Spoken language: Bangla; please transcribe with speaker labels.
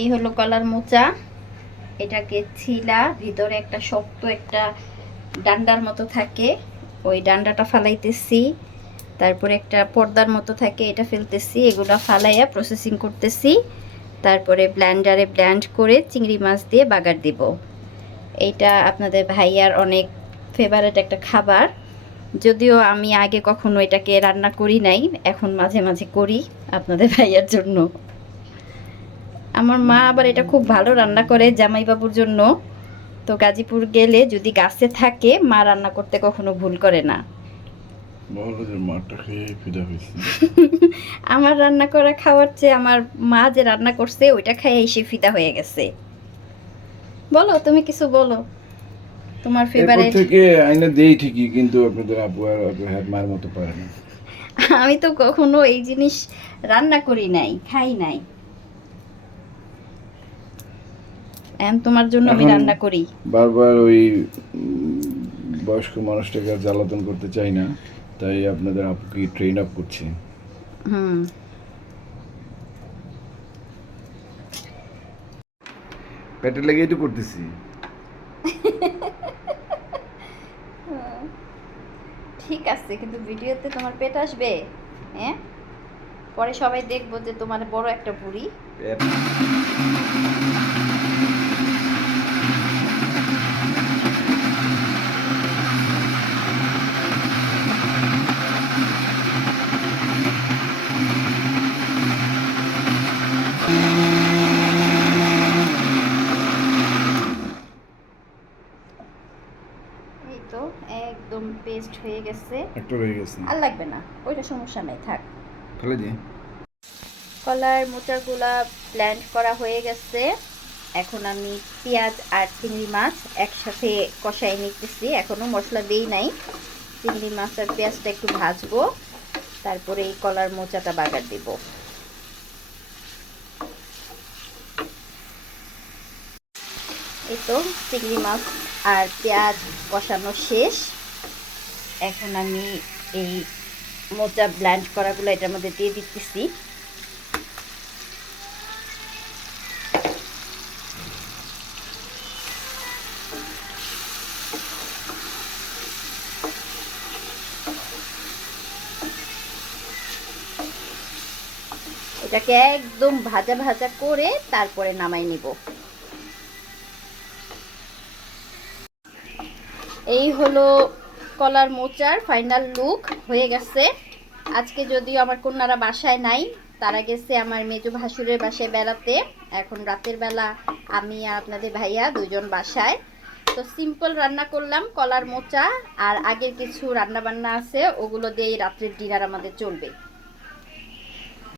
Speaker 1: এই হলো কলার মোচা। এটাকে ছিলা, ভিতরে একটা শক্ত একটা ডান্ডার মতো থাকে। ওই ডান্ডাটা ফালাইতেছি। তারপরে একটা পর্দার মতো থাকে, এটা ফেলতেছি। এগুলো ফালাইয়া প্রসেসিং করতেছি। তারপরে ব্ল্যান্ডারে ব্ল্যান্ড করে চিংড়ি মাছ দিয়ে বাগার দিব। এইটা আপনাদের ভাইয়ার অনেক ফেভারেট একটা খাবার। যদিও আমি আগে কখনো এটাকে রান্না করি নাই, এখন মাঝে মাঝে করি আপনাদের ভাইয়ার জন্য। আমার মা আবার এটা খুব ভালো রান্না করে জামাইবাবুর জন্য। তো গাজীপুর গেলে যদি গাছে থাকে মা রান্না করতে কখনো ভুল করে না। আমার রান্না করা খাওয়ার চেয়ে আমার মা যে রান্না করছে ওইটা খাইয়ে এসে ফিদা হয়ে গেছে। বলো তুমি কিছু বলো। তোমার ফেভারিট
Speaker 2: থেকে আইনা দেই ঠিকই কিন্তু আপনাদের আপু আর হাত মায়ের মতো পারে না।
Speaker 1: আমি তো কখনো এই জিনিস রান্না করি নাই খাই নাই। এখন তোমার জন্য আমি রান্না করি।
Speaker 2: বারবার ওই বয়স্ক মানুষটাকে আর জ্বালাতন করতে চাই না তাই আপনাদের আপুকে ট্রেন আপ করছি।
Speaker 1: হুম।
Speaker 2: পেটে লেগেই তো করতেছি
Speaker 1: ঠিক আছে কিন্তু ভিডিওতে তোমার পেট আসবে হ্যাঁ? পরে সবাই দেখব যে তোমার বড় একটা বুড়ি। তো একদম পেস্ট হয়ে গেছে।
Speaker 2: একটা রয়ে গেছে।
Speaker 1: আর লাগবে না ওইটা সমস্যা নাই থাক।
Speaker 2: ফেলে দিই।
Speaker 1: কলার মোচারগুলা ব্ল্যান্ড করা হয়ে গেছে। এখন আমি পেঁয়াজ আর চিংড়ি মাছ একসাথে কষাই নিতেছি এখনও মশলা দেই নাই। চিংড়ি মাছ আর পেঁয়াজটা একটু ভাজবো তারপরে এই কলার মোচাটা বাগার দেব। তো চিংড়ি মাছ আর পেঁয়াজ কষানো শেষ। এখন আমি এই মোচা ব্ল্যান্ড করাগুলো এটার মধ্যে দিয়ে দিতেছি। এটাকে একদম ভাজা ভাজা করে তারপরে নামাই নিব। এই হলো কলার মোচার ফাইনাল লুক হয়ে গেছে। আজকে যদিও আমার কন্যারা বাসায় নাই, তারা গেছে আমার মেজো ভাসুরের বাসায় বেড়াতে। এখন রাতের বেলা আমি আর আপনাদের ভাইয়া দুজন বাসায়। তো সিম্পল রান্না করলাম কলার মোচা, আর আগের কিছু রান্না বান্না আছে, ওগুলো দিয়েই রাত্রের ডিনার আমাদের চলবে।